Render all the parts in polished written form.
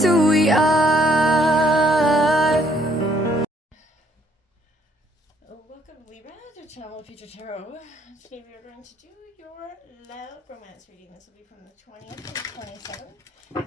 just who we are. Welcome, Libra, to Channel Future Tarot. Today we are going to do your love romance reading. This will be from the 20th to the 27th.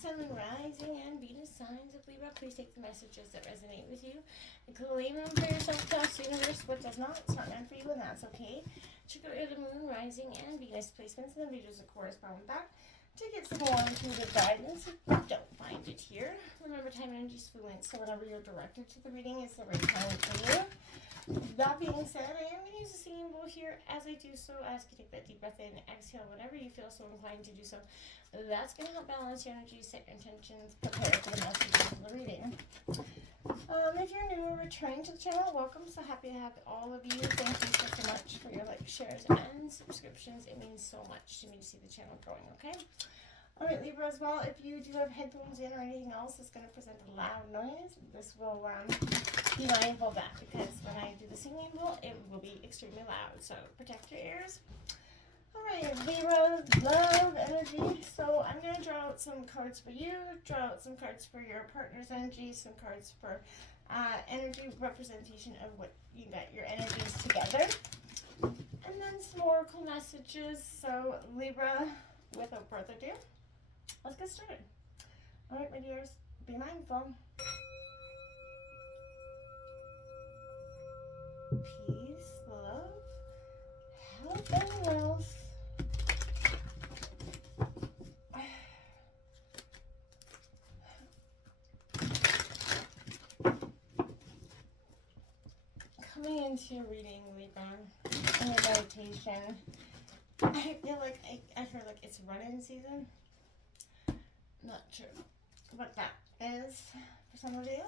Sun and rising and Venus signs of Libra. Please take the messages that resonate with you and claim them for yourself. Trust the universe. What does not, it's not meant for you, and that's okay. Check out the moon, rising, and Venus placements and the videos that correspond with that to get some more intuitive guidance if you don't find it here. Remember, time and energy is fluent, so whenever you're directed to the reading, it's the right time for you. That being said, I am going to use a singing bowl here. As I do so, I ask you to take that deep breath in, exhale whenever you feel so inclined to do so. That's going to help balance your energy, set your intentions, prepare for the messages of the reading. If you're new or returning to the channel, welcome. So happy to have all of you. Thank you so much for your likes, shares, and subscriptions. It means so much to me to see the channel growing, okay? Alright, Libra, as well, if you do have headphones in or anything else that's going to present a loud noise, this will be mindful of that, because when I do the singing bowl, it will be extremely loud, so protect your ears. Alright, Libra, love, energy. So I'm going to draw out some cards for you, draw out some cards for your partner's energy, some cards for energy representation of what you got your energies together, and then some oracle messages. So Libra, without further ado, let's get started. Alright, my dears, be mindful. Peace, love, health, and wealth. Coming into your reading, Libra, and your meditation, I feel like I feel like it's run-in season. Not sure what that is for some of you.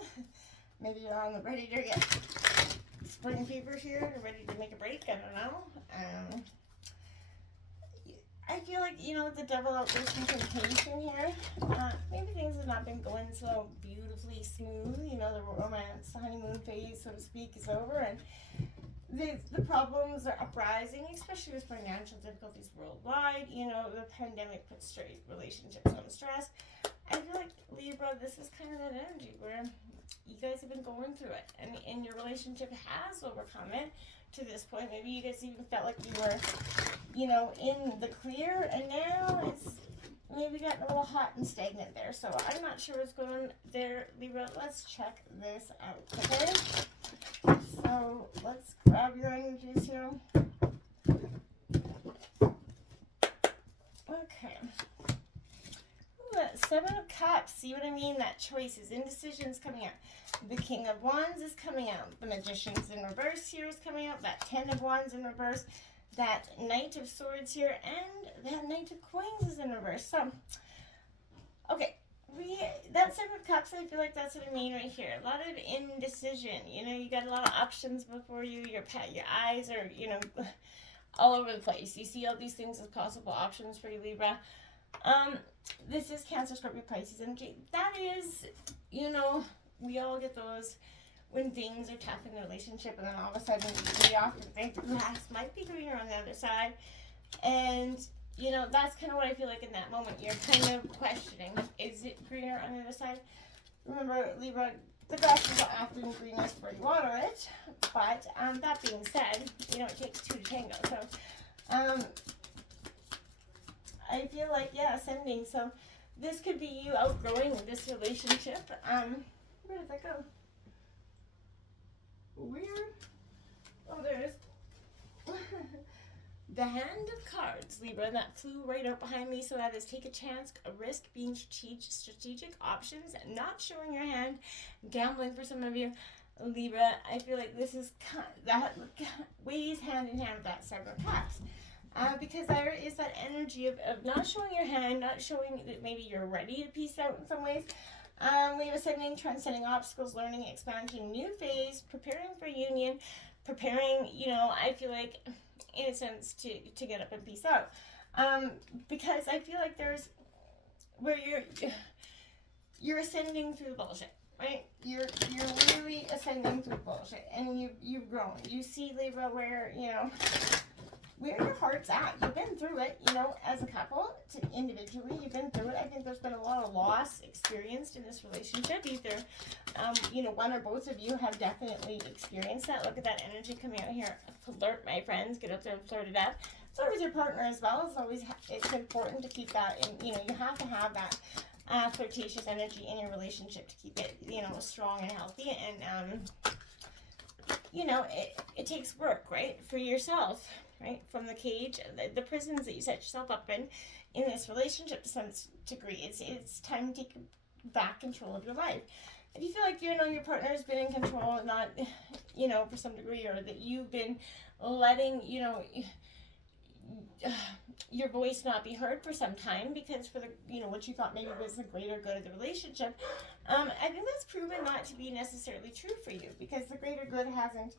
Maybe you're on the ready to get spring fever here, ready to make a break. I don't know. I feel like, the devil out there's some temptation here. Maybe things have not been going so beautifully smooth. The romance, the honeymoon phase, so to speak, is over, and the problems are uprising, especially with financial difficulties worldwide. The pandemic puts straight relationships on stress. I feel like, Libra, this is kind of that energy where you guys have been going through it, and your relationship has overcome it to this point. Maybe you guys even felt like you were, in the clear, and now it's maybe gotten a little hot and stagnant there. So I'm not sure what's going on there, Libra. Let's check this out, okay? So let's grab your energies here. Okay. Seven of Cups, see what I mean? That choices, indecisions coming out. The King of Wands is coming out. The Magician's in reverse here is coming out. That 10 of Wands in reverse. That Knight of Swords here. And that Knight of Coins is in reverse. So, okay. That Seven of Cups, I feel like that's what I mean right here. A lot of indecision. You got a lot of options before you. Your eyes are, all over the place. You see all these things as possible options for you, Libra. This is Cancer, Scorpio, Pisces energy. That is, we all get those when things are tough in the relationship, and then all of a sudden we often think the grass might be greener on the other side. And, that's kind of what I feel like in that moment. You're kind of questioning, is it greener on the other side? Remember, Libra, the grass is often greenest where you water it. But, that being said, it takes two to tango. So, I feel like, ascending. So this could be you outgrowing this relationship. Where did that go? Weird. Oh, there it is. The Hand of Cards, Libra, and that flew right out behind me. So that is take a chance, a risk, being strategic options, not showing your hand, gambling for some of you. Libra, I feel like this is that weighs hand in hand with that Seven of Cups. Because there is that energy of not showing your hand, not showing that maybe you're ready to peace out in some ways. We have ascending, transcending obstacles, learning, expansion, new phase, preparing for union, preparing, I feel like, in a sense, to get up and peace out. Because I feel like there's where you're ascending through the bullshit, right? You're really ascending through the bullshit, and you've grown. You see, Libra, where, where your heart's at. You've been through it, you know, as a couple, individually, you've been through it. I think there's been a lot of loss experienced in this relationship. Either, you know, one or both of you have definitely experienced that. Look at that energy coming out here. Flirt, my friends. Get out there and flirt it up. So with your partner as well. It's always, it's important to keep that in, you know, you have to have that flirtatious energy in your relationship to keep it, you know, strong and healthy. And, you know, it takes work, right, for yourself, right, from the cage, the prisons that you set yourself up in this relationship to some degree. It's time to take back control of your life. If you feel like, you know, your partner's been in control, not, you know, for some degree, or that you've been letting, you know, your voice not be heard for some time because for the, you know, what you thought maybe was the greater good of the relationship, I think that's proven not to be necessarily true for you, because the greater good hasn't,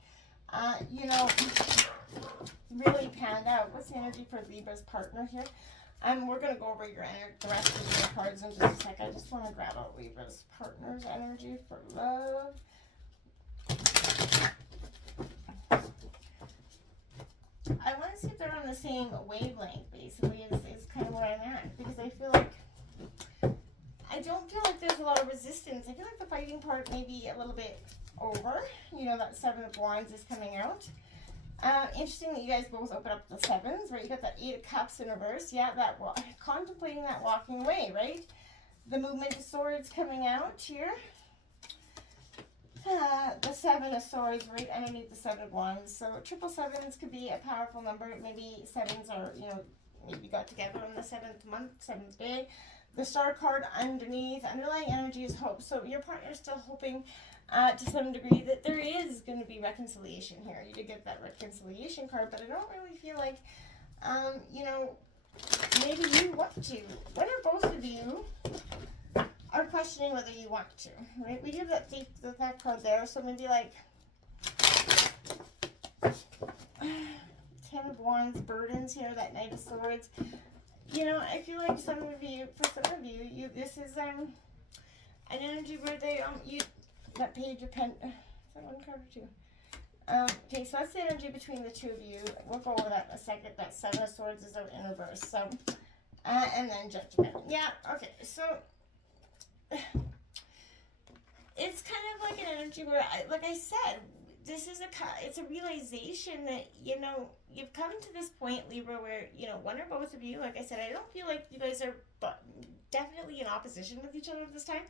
you know, really panned out. What's the energy for Libra's partner here? We're going to go over the rest of your cards in just a sec. I just want to grab out Libra's partner's energy for love. I want to see if they're on the same wavelength, basically, is kind of where I'm at. Because I feel like, I don't feel like there's a lot of resistance. I feel like the fighting part may be a little bit over. You know, that Seven of Wands is coming out. Interesting that you guys both open up the sevens, right? You got that Eight of Cups in reverse. Yeah, that contemplating that walking away, right? The Movement of Swords coming out here. The Seven of Swords right underneath the Seven of Wands. So triple sevens could be a powerful number. Maybe sevens are, you know, maybe got together on the 7th month, 7th day. The Star card underneath, underlying energy is hope. So your partner's still hoping to some degree that there is going to be reconciliation here. You did get that reconciliation card, but I don't really feel like, you know, maybe you want to. One or both of you are questioning whether you want to, right? We have that thief, that card there, so maybe like 10 of Wands, burdens here, that Knight of Swords. You know, I feel like some of you, for some of you, this is an energy where they that Page of is that one card or two? Okay, so that's the energy between the two of you. We'll go over that in a second. That Seven of Swords is out in reverse. So, and then Judgment. Yeah. Okay. So it's kind of like an energy where, like I said, this is it's a realization that, you know, you've come to this point, Libra, where, you know, one or both of you, like I said, I don't feel like you guys are definitely in opposition with each other this time.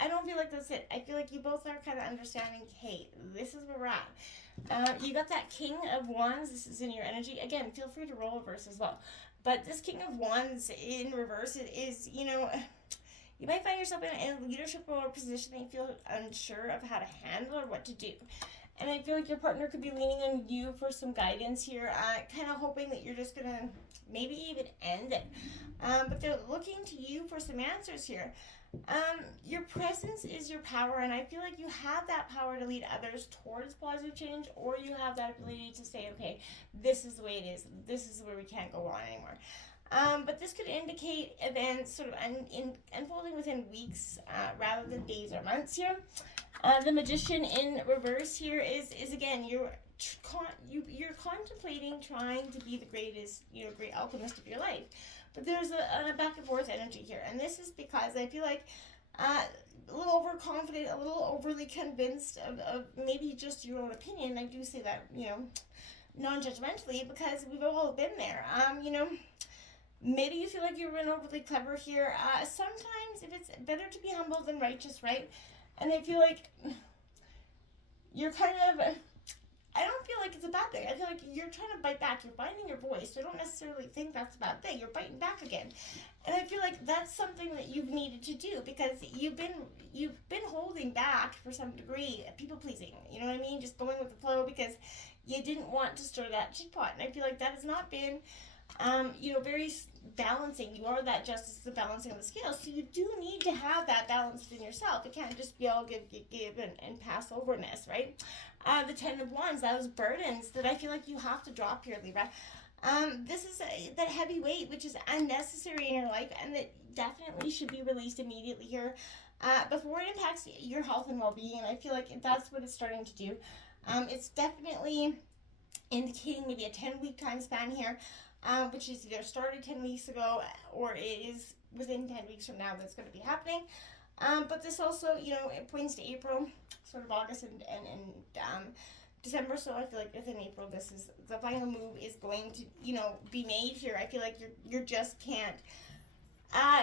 I don't feel like that's it. I feel like you both are kind of understanding, hey, this is where we're at. You got that King of Wands. This is in your energy. Again, feel free to roll reverse as well. But this King of Wands in reverse is, you know, you might find yourself in a leadership role or position that you feel unsure of how to handle or what to do. And I feel like your partner could be leaning on you for some guidance here, kind of hoping that you're just going to maybe even end it. But they're looking to you for some answers here. Your presence is your power, and I feel like you have that power to lead others towards positive change, or you have that ability to say, okay, this is the way it is. This is where we can't go on anymore. But this could indicate events sort of unfolding within weeks rather than days or months here. The Magician in reverse here is again, you're contemplating trying to be the greatest, you know, great alchemist of your life. But there's a back and forth energy here. And this is because I feel like a little overconfident, a little overly convinced of maybe just your own opinion. I do say that, you know, non-judgmentally, because we've all been there. You know, maybe you feel like you've been overly clever here. Sometimes if it's better to be humble than righteous, right? And I feel like you're kind of, I don't feel like it's a bad thing. I feel like you're trying to bite back. You're finding your voice. So I don't necessarily think that's a bad thing. You're biting back again. And I feel like that's something that you've needed to do, because you've been holding back for some degree, people pleasing. You know what I mean? Just going with the flow because you didn't want to stir that shit pot. And I feel like that has not been, you know, very balancing. You are that justice, the balancing of the scales. So you do need to have that balance within yourself. It can't just be all give and pass overness, right? The 10 of Wands, those burdens that I feel like you have to drop here, Libra. This is that heavy weight, which is unnecessary in your life, and that definitely should be released immediately here before it impacts your health and well-being. And I feel like that's what it's starting to do. It's definitely indicating maybe a 10-week time span here, which is either started 10 weeks ago or it is within 10 weeks from now that's going to be happening. But this also, it points to April, sort of August and December. So I feel like within April, this is the final move is going to, be made here. I feel like you just can't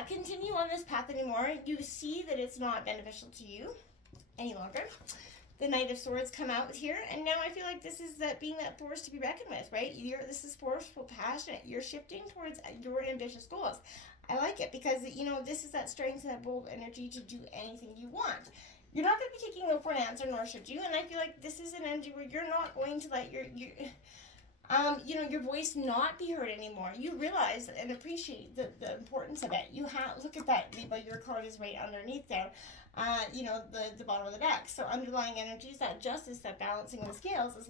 continue on this path anymore. You see that it's not beneficial to you any longer. The Knight of Swords come out here, and now I feel like this is being that force to be reckoned with, right? This is forceful, passionate. You're shifting towards your ambitious goals. I like it because, this is that strength and that bold energy to do anything you want. You're not going to be taking no for an answer, nor should you. And I feel like this is an energy where you're not going to let your voice not be heard anymore. You realize and appreciate the importance of it. Look at that, Libra. Your card is right underneath there. The bottom of the deck. So underlying energies, that justice, that balancing of the scales, as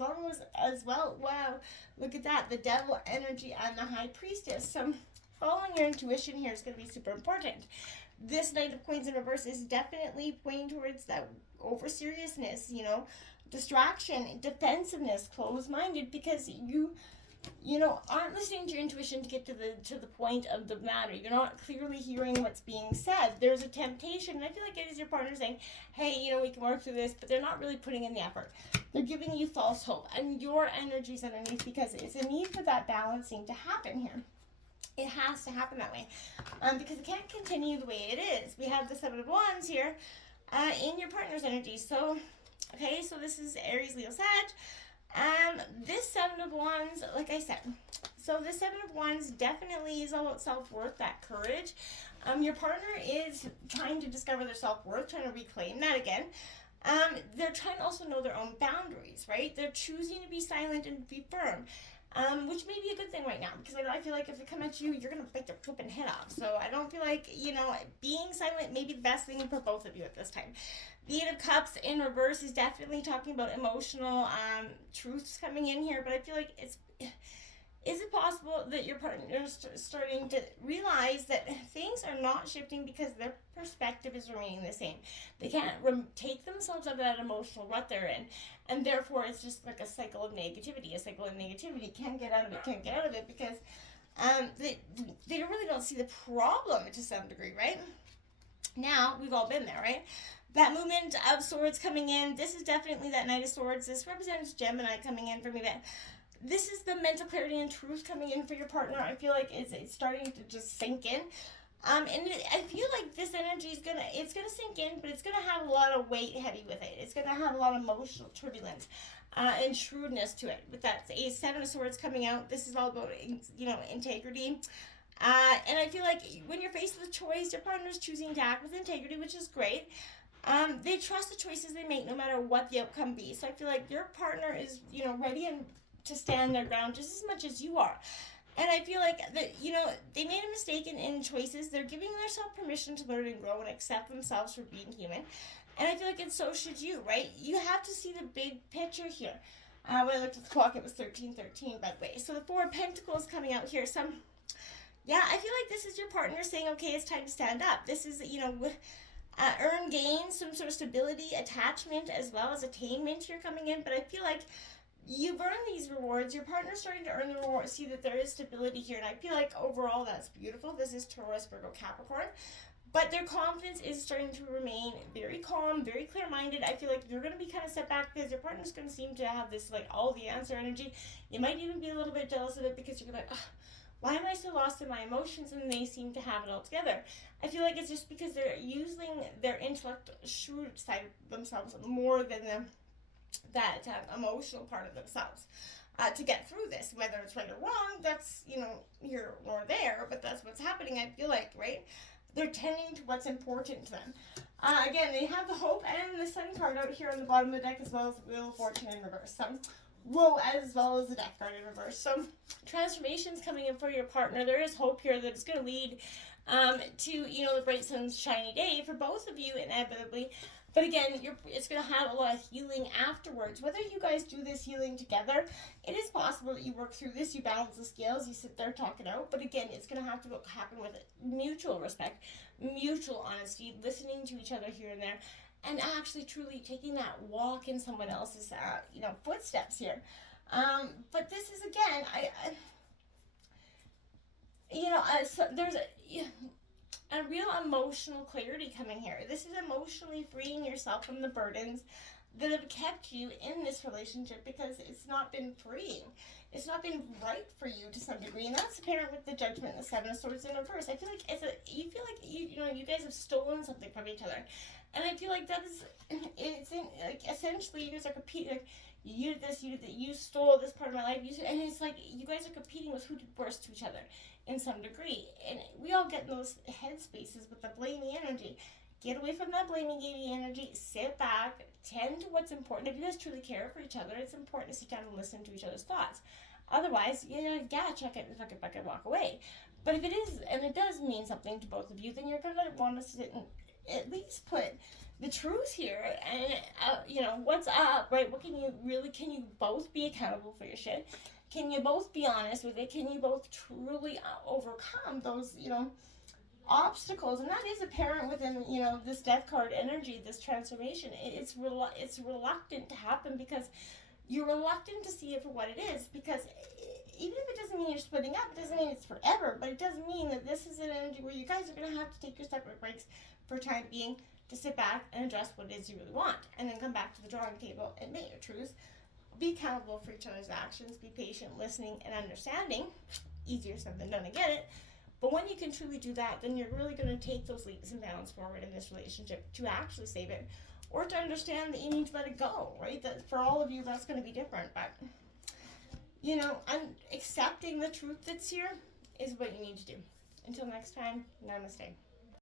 well. Wow, look at that. The devil energy and the high priestess. So following your intuition here is going to be super important. This Knight of Coins in reverse is definitely pointing towards that over seriousness, distraction, defensiveness, closed-minded, because you aren't listening to your intuition to get to the point of the matter. You're not clearly hearing what's being said. There's a temptation, and I feel like it is your partner saying, hey, we can work through this, but they're not really putting in the effort. They're giving you false hope, and your energy's underneath because it's a need for that balancing to happen here. It has to happen that way because it can't continue the way it is. We have the Seven of Wands here in your partner's energy. So, okay, so this is Aries, Leo, Sag. This Seven of Wands, like I said, so the Seven of Wands definitely is all about self-worth, that courage. Your partner is trying to discover their self-worth, trying to reclaim that again. They're trying to also know their own boundaries, right? They're choosing to be silent and be firm. Which may be a good thing right now, because I feel like if they come at you, you're going to bite their flipping head off. So I don't feel like, being silent may be the best thing for both of you at this time. The Eight of Cups in reverse is definitely talking about emotional truths coming in here, but I feel like is it possible that your partner is starting to realize that things are not shifting because their perspective is remaining the same? They can't take themselves out of that emotional rut they're in, and therefore it's just like a cycle of negativity. Can't get out of it because they really don't see the problem to some degree, right? Now, we've all been there, right? That movement of swords coming in, this is definitely that Knight of Swords. This represents Gemini coming in for me, but this is the mental clarity and truth coming in for your partner. I feel like it's starting to just sink in. I feel like this energy is gonna sink in, but it's gonna have a lot of weight heavy with it. It's gonna have a lot of emotional turbulence and shrewdness to it. With that Seven of Swords coming out, this is all about integrity. And I feel like when you're faced with a choice, your partner's choosing to act with integrity, which is great. They trust the choices they make no matter what the outcome be. So I feel like your partner is ready and to stand their ground just as much as you are. And I feel like that, they made a mistake in choices. They're giving themselves permission to learn and grow and accept themselves for being human. And I feel like so should you, right? You have to see the big picture here. When I looked at the clock, it was 13:13, by the way. So the Four of Pentacles coming out here. I feel like this is your partner saying, okay, it's time to stand up. This is, earn gain, some sort of stability, attachment, as well as attainment here coming in. But I feel like you've earned these rewards. Your partner's starting to earn the rewards, see that there is stability here. And I feel like overall that's beautiful. This is Taurus, Virgo, Capricorn. But their confidence is starting to remain very calm, very clear-minded. I feel like you're going to be kind of set back because your partner's going to seem to have this, all the answer energy. You might even be a little bit jealous of it because you're like, why am I so lost in my emotions? And they seem to have it all together. I feel like it's just because they're using their intellect, shrewd side of themselves more than that emotional part of themselves to get through this. Whether it's right or wrong, that's, here or there, but that's what's happening, I feel like, right? They're tending to what's important to them. Again, they have the Hope and the Sun card out here on the bottom of the deck, as well as the Wheel of Fortune in reverse. As well as the Death card in reverse. So, transformations coming in for your partner. There is hope here that it's going to lead to, the bright sun's shiny day for both of you, inevitably. But again, it's going to have a lot of healing afterwards. Whether you guys do this healing together, it is possible that you work through this, you balance the scales, you sit there, talk it out. But again, it's going to have to happen with mutual respect, mutual honesty, listening to each other here and there, and actually truly taking that walk in someone else's, footsteps here. But this is, again, so there's a real emotional clarity coming here. This is emotionally freeing yourself from the burdens that have kept you in this relationship, because it's not been freeing. It's not been right for you to some degree, and that's apparent with the Judgment and the Seven of Swords in reverse. I feel like you feel like you guys have stolen something from each other, and I feel like that is, it's in, like, essentially you guys are competing. Like, you stole this part of my life, and it's like you guys are competing with who did worse to each other in some degree, and we all get in those head spaces with the blaming energy. Get away from that blaming energy. Sit back. Tend to what's important. If you guys truly care for each other, it's important to sit down and listen to each other's thoughts. Otherwise, check it, tuck it back, and walk away. But if it is, and it does mean something to both of you, then you're going to want to sit and at least put the truth here, and what's up, right? Can you both be accountable for your shit? Can you both be honest with it? Can you both truly overcome those, obstacles? And that is apparent within, this death card energy, this transformation. It's reluctant to happen, because you're reluctant to see it for what it is, because even if it doesn't mean you're splitting up, it doesn't mean it's forever, but it does mean that this is an energy where you guys are going to have to take your separate breaks for time being, to sit back and address what it is you really want, and then come back to the drawing table, admit your truths, be accountable for each other's actions, be patient, listening, and understanding. Easier said than done, I get it. But when you can truly do that, then you're really going to take those leaps and bounds forward in this relationship to actually save it, or to understand that you need to let it go, right? That for all of you, that's going to be different. But, accepting the truth that's here is what you need to do. Until next time, namaste.